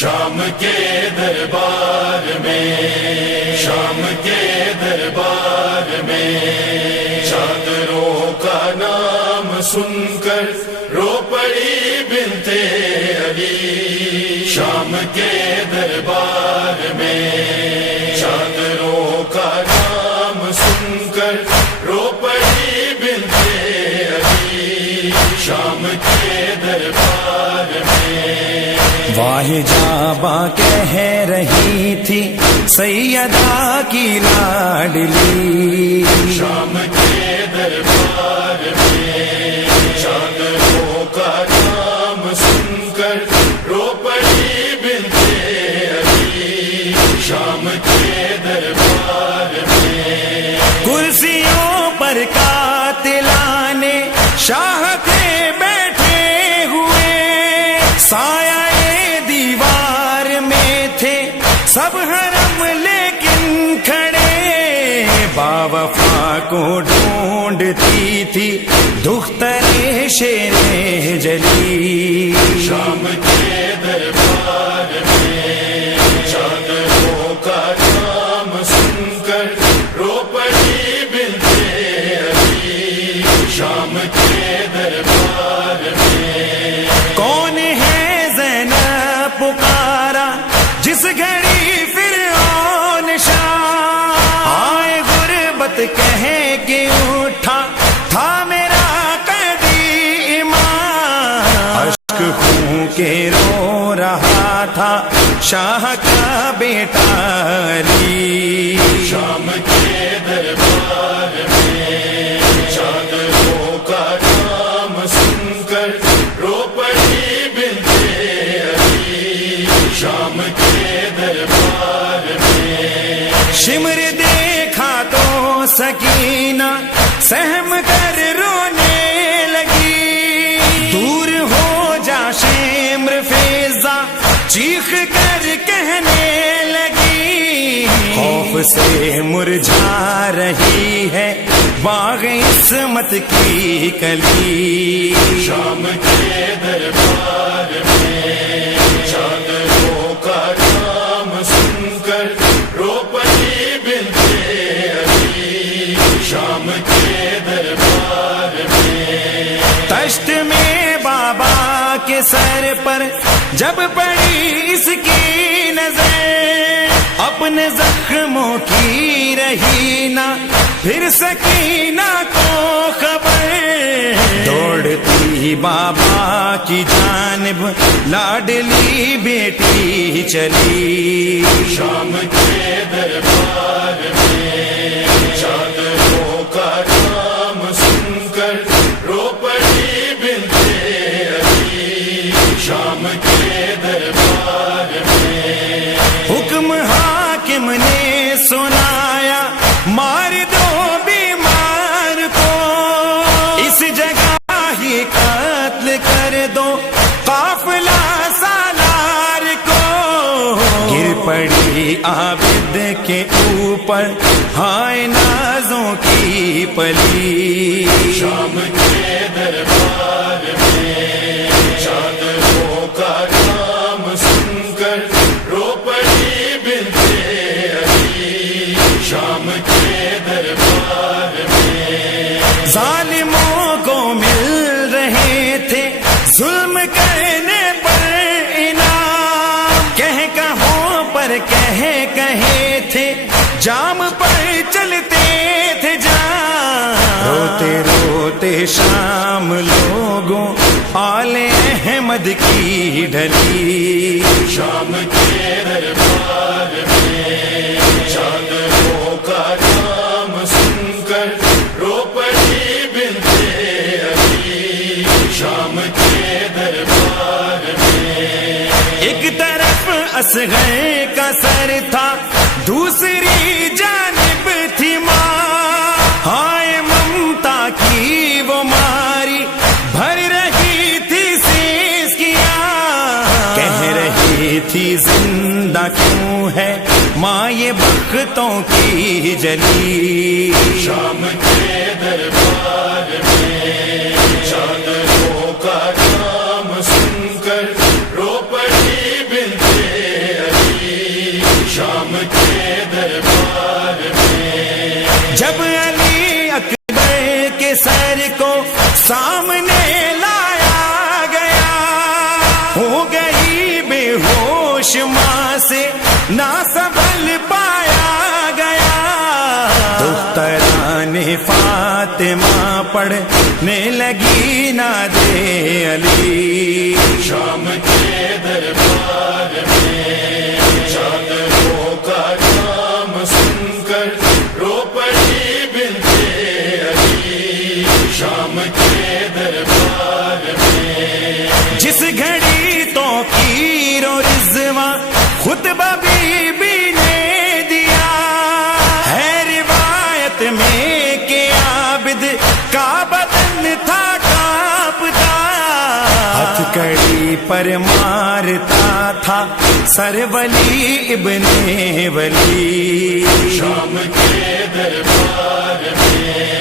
شام کے دربار میں، شام کے دربار میں چادروں کا نام سن کر رو پڑی بنت علی۔ شام کے دربار میں چادروں کا نام سن کر رو پڑی بنت علی۔ شام کے دربار میں واہ جابا کہہ رہی تھی سیدہ کی لاڈلی۔ شام کے دربار میں چادروں کا نام سن کر رو پڑی بنت علی۔ شام کے دربار میں کرسیوں پر قاتلان شاہ تھے بیٹھے ہوئے، سایہ دیوار میں تھے سب حرم لیکن کھڑے، باوفا کو ڈھونڈتی تھی دختر شیر جلی۔ شام کے دربار میں چادروں کا نام سن کر رو پڑی بنت علی۔ شام کے دربار میں کون ہے زینب پکارا جس گھڑی فرعون شاہ، آئے غربت کہہ کے اٹھا تھا میرا قیدی ایمان، اشک خون کے رو رہا تھا شاہ کا بیٹا علی۔ شام کے دربار میں چادروں کا نام سن کر رو پڑی بنت علی۔ شام کے دربار میں شمر دیکھا تو سکینہ سہم کر رونے لگی، دور ہو جا شمر فیضا چیخ کر کہنے لگی، خوف سے مرجھا رہی ہے باغ عصمت کی کلی۔ شام کے دربار میں چادروں کا نام سن کر رو پڑی بنت علی۔ شام کے دربار میں تشت میں بابا کے سر پر جب پڑی اس کی نظر، اپنے زخموں کی رہی نہ پھر سکینہ کو خبر، دوڑتی بابا کی جانب لاڈلی بیٹی چلی۔ شام کے دربار میں چادروں کا نام سن کر رو پڑی بنت علی۔ شام کے دربار میں حکم حاکم نے سنایا مار دو بیمار کو، اس جگہ ہی قتل کر دو قافلہ سالار کو، گر پڑی عابد کے اوپر ہائے نازوں کی پلی۔ شام کے دربار میں چادروں کا نام سن کر رو پڑی بنت علی۔ شام کے دربار میں ظالموں کو مل رہے تھے ظلم کرنے پر انعام، کہہ کہوں پر کہے تھے جام پر چلتے تھے جام، روتے روتے شام لوگوں آل احمد کی ڈھلی۔ شام کے دربار میں چادروں کا نام سن کر رو پڑی بنت علی۔ شام کے دربار میں ایک طرف اصغر کا سر تھا دوسری جانب تھی ماں، ہائے ممتا کی وہ ماری بھر رہی تھی سیس کیا، کہہ رہی تھی زندہ کیوں ہے ماں یہ بختوں کی جلی۔ شام کے دربار میں چادروں کا نام سن کر رو پڑی بنت سر کو سامنے لایا گیا، ہو گئی بے ہوش ماں سے نہ سنبھل پایا گیا، دختران فاطمہ پڑھنے لگی نادے علی، شام کے دربار میں چادروں کا نام سن کر رو پڑی بنتے علی، شام کے دربار میں جس گھڑی تو کی رو رضواں خطبہ بی بی نے دیا، ہے روایت میں کہ عابد کا بدن تھا کانپتا، ہتھ کڑی پر مارتا تھا سر ولی ابن ولی، شام کے دربار میں